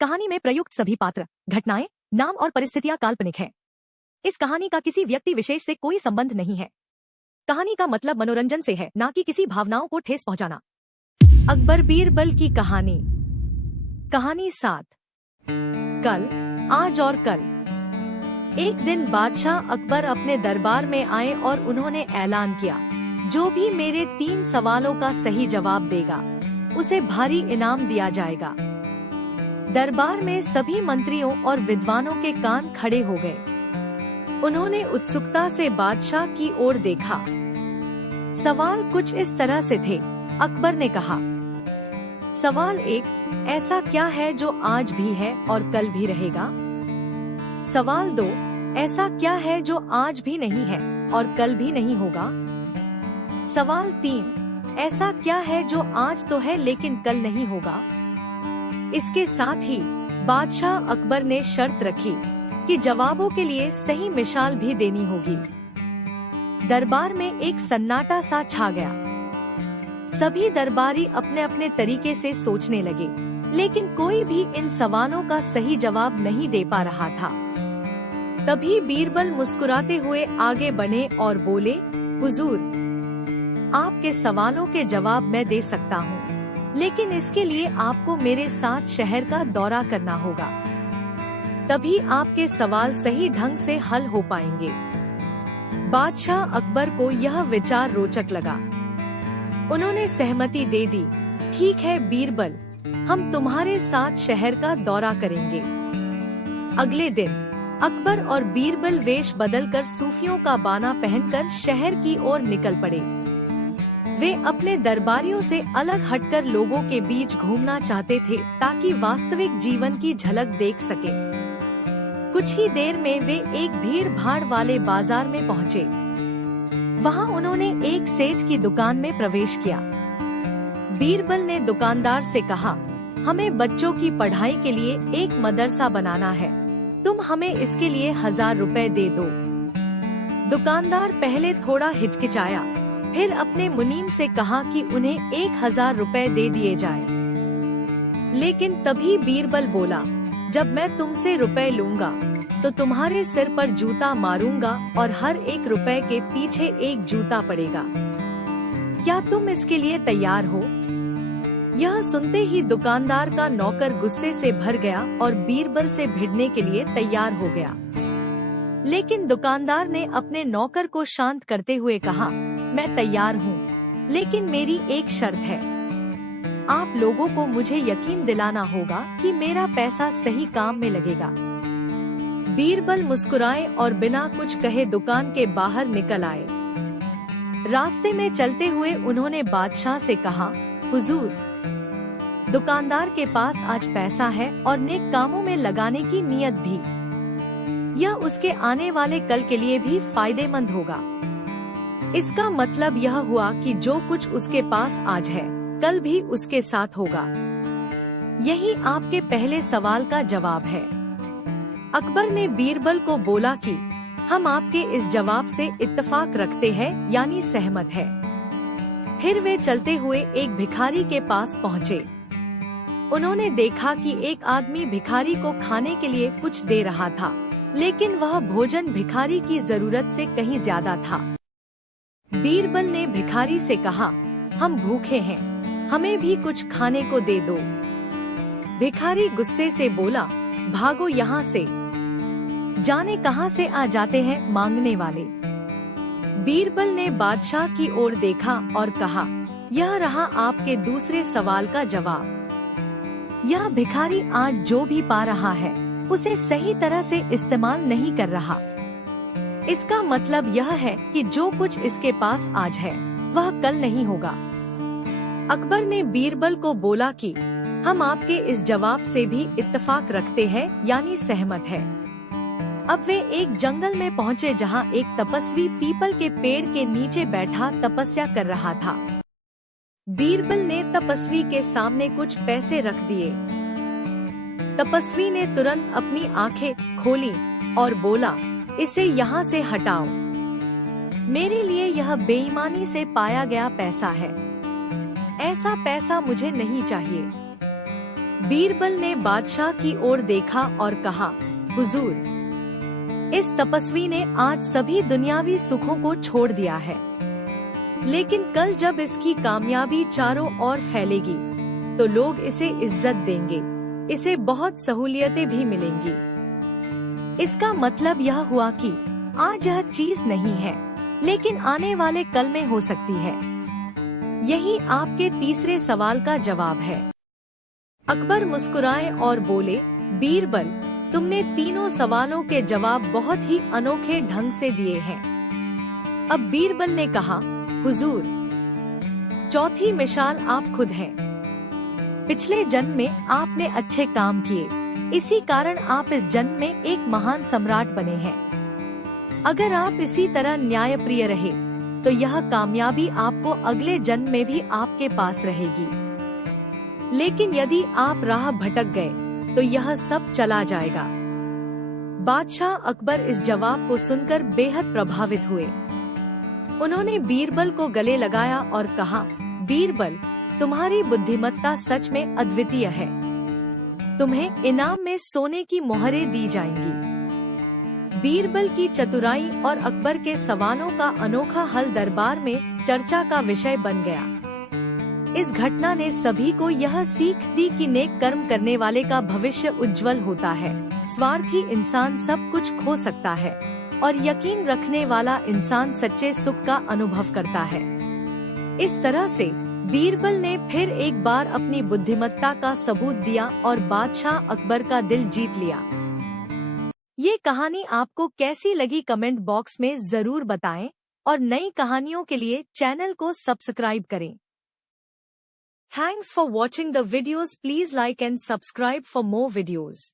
कहानी में प्रयुक्त सभी पात्र, घटनाएं, नाम और परिस्थितियां काल्पनिक हैं। इस कहानी का किसी व्यक्ति विशेष से कोई संबंध नहीं है। कहानी का मतलब मनोरंजन से है, न कि किसी भावनाओं को ठेस पहुंचाना। अकबर बीरबल की कहानी। कहानी 7। कल, आज और कल। एक दिन बादशाह अकबर अपने दरबार में आए और उन्होंने ऐलान किया, जो भी मेरे 3 सवालों का सही जवाब देगा उसे भारी इनाम दिया जाएगा। दरबार में सभी मंत्रियों और विद्वानों के कान खड़े हो गए। उन्होंने उत्सुकता से बादशाह की ओर देखा। सवाल कुछ इस तरह से थे। अकबर ने कहा, सवाल 1, ऐसा क्या है जो आज भी है और कल भी रहेगा? सवाल 2, ऐसा क्या है जो आज भी नहीं है और कल भी नहीं होगा? सवाल 3, ऐसा क्या है जो आज तो है लेकिन कल नहीं होगा? इसके साथ ही बादशाह अकबर ने शर्त रखी कि जवाबों के लिए सही मिसाल भी देनी होगी। दरबार में एक सन्नाटा सा छा गया। सभी दरबारी अपने अपने तरीके से सोचने लगे, लेकिन कोई भी इन सवालों का सही जवाब नहीं दे पा रहा था। तभी बीरबल मुस्कुराते हुए आगे बढ़े और बोले, हुजूर, आपके सवालों के जवाब मैं दे सकता हूँ, लेकिन इसके लिए आपको मेरे साथ शहर का दौरा करना होगा। तभी आपके सवाल सही ढंग से हल हो पाएंगे। बादशाह अकबर को यह विचार रोचक लगा। उन्होंने सहमति दे दी। ठीक है बीरबल, हम तुम्हारे साथ शहर का दौरा करेंगे। अगले दिन अकबर और बीरबल वेश बदलकर सूफियों का बाना पहनकर शहर की ओर निकल पड़े। वे अपने दरबारियों से अलग हटकर लोगों के बीच घूमना चाहते थे ताकि वास्तविक जीवन की झलक देख सके। कुछ ही देर में वे एक भीड़ भाड़ वाले बाजार में पहुँचे। वहाँ उन्होंने एक सेठ की दुकान में प्रवेश किया। बीरबल ने दुकानदार से कहा, हमें बच्चों की पढ़ाई के लिए एक मदरसा बनाना है, तुम हमें इसके लिए 1000 रुपए दे दो। दुकानदार पहले थोड़ा हिचकिचाया, फिर अपने मुनीम से कहा कि उन्हें 1000 रुपए दे दिए जाए। लेकिन तभी बीरबल बोला, जब मैं तुमसे रुपए लूंगा तो तुम्हारे सिर पर जूता मारूंगा और हर 1 रुपए के पीछे 1 जूता पड़ेगा। क्या तुम इसके लिए तैयार हो? यह सुनते ही दुकानदार का नौकर गुस्से से भर गया और बीरबल से भिड़ने के लिए तैयार हो गया। लेकिन दुकानदार ने अपने नौकर को शांत करते हुए कहा, मैं तैयार हूँ, लेकिन मेरी एक शर्त है। आप लोगों को मुझे यकीन दिलाना होगा कि मेरा पैसा सही काम में लगेगा। बीरबल मुस्कुराए और बिना कुछ कहे दुकान के बाहर निकल आए। रास्ते में चलते हुए उन्होंने बादशाह से कहा, हुजूर, दुकानदार के पास आज पैसा है और नेक कामों में लगाने की नियत भी। यह उसके आने वाले कल के लिए भी फायदेमंद होगा। इसका मतलब यह हुआ कि जो कुछ उसके पास आज है, कल भी उसके साथ होगा। यही आपके पहले सवाल का जवाब है। अकबर ने बीरबल को बोला कि हम आपके इस जवाब से इत्तेफाक रखते हैं, यानी सहमत है। फिर वे चलते हुए एक भिखारी के पास पहुँचे। उन्होंने देखा कि एक आदमी भिखारी को खाने के लिए कुछ दे रहा था, लेकिन वह भोजन भिखारी की जरूरत से कहीं ज्यादा था। बीरबल ने भिखारी से कहा, हम भूखे हैं, हमें भी कुछ खाने को दे दो। भिखारी गुस्से से बोला, भागो यहाँ से, जाने कहाँ से आ जाते हैं मांगने वाले। बीरबल ने बादशाह की ओर देखा और कहा, यह रहा आपके दूसरे सवाल का जवाब। यह भिखारी आज जो भी पा रहा है उसे सही तरह से इस्तेमाल नहीं कर रहा। इसका मतलब यह है कि जो कुछ इसके पास आज है वह कल नहीं होगा। अकबर ने बीरबल को बोला कि हम आपके इस जवाब से भी इत्तेफाक रखते हैं, यानी सहमत है। अब वे एक जंगल में पहुँचे जहाँ एक तपस्वी पीपल के पेड़ के नीचे बैठा तपस्या कर रहा था। बीरबल ने तपस्वी के सामने कुछ पैसे रख दिए। तपस्वी ने तुरंत अपनी आंखें खोली और बोला, इसे यहाँ से हटाओ, मेरे लिए यह बेईमानी से पाया गया पैसा है, ऐसा पैसा मुझे नहीं चाहिए। बीरबल ने बादशाह की ओर देखा और कहा, हुजूर, इस तपस्वी ने आज सभी दुनियावी सुखों को छोड़ दिया है, लेकिन कल जब इसकी कामयाबी चारों ओर फैलेगी तो लोग इसे इज्जत देंगे, इसे बहुत सहूलियतें भी मिलेंगी। इसका मतलब यह हुआ कि आज यह चीज नहीं है, लेकिन आने वाले कल में हो सकती है। यही आपके तीसरे सवाल का जवाब है। अकबर मुस्कुराए और बोले, बीरबल, तुमने तीनों सवालों के जवाब बहुत ही अनोखे ढंग से दिए हैं। अब बीरबल ने कहा, हुजूर, चौथी मिसाल आप खुद हैं। पिछले जन्म में आपने अच्छे काम किए, इसी कारण आप इस जन्म में एक महान सम्राट बने हैं। अगर आप इसी तरह न्यायप्रिय रहे तो यह कामयाबी आपको अगले जन्म में भी आपके पास रहेगी, लेकिन यदि आप राह भटक गए तो यह सब चला जाएगा। बादशाह अकबर इस जवाब को सुनकर बेहद प्रभावित हुए। उन्होंने बीरबल को गले लगाया और कहा, बीरबल, तुम्हारी बुद्धिमत्ता सच में अद्वितीय है। तुम्हें इनाम में सोने की मोहरें दी जाएंगी। बीरबल की चतुराई और अकबर के सवालों का अनोखा हल दरबार में चर्चा का विषय बन गया। इस घटना ने सभी को यह सीख दी कि नेक कर्म करने वाले का भविष्य उज्जवल होता है। स्वार्थी इंसान सब कुछ खो सकता है और यकीन रखने वाला इंसान सच्चे सुख का अनुभव करता है। इस तरह से बीरबल ने फिर एक बार अपनी बुद्धिमत्ता का सबूत दिया और बादशाह अकबर का दिल जीत लिया। ये कहानी आपको कैसी लगी कमेंट बॉक्स में जरूर बताएं और नई कहानियों के लिए चैनल को सब्सक्राइब करें। Thanks for watching the videos. Please like and subscribe for more videos.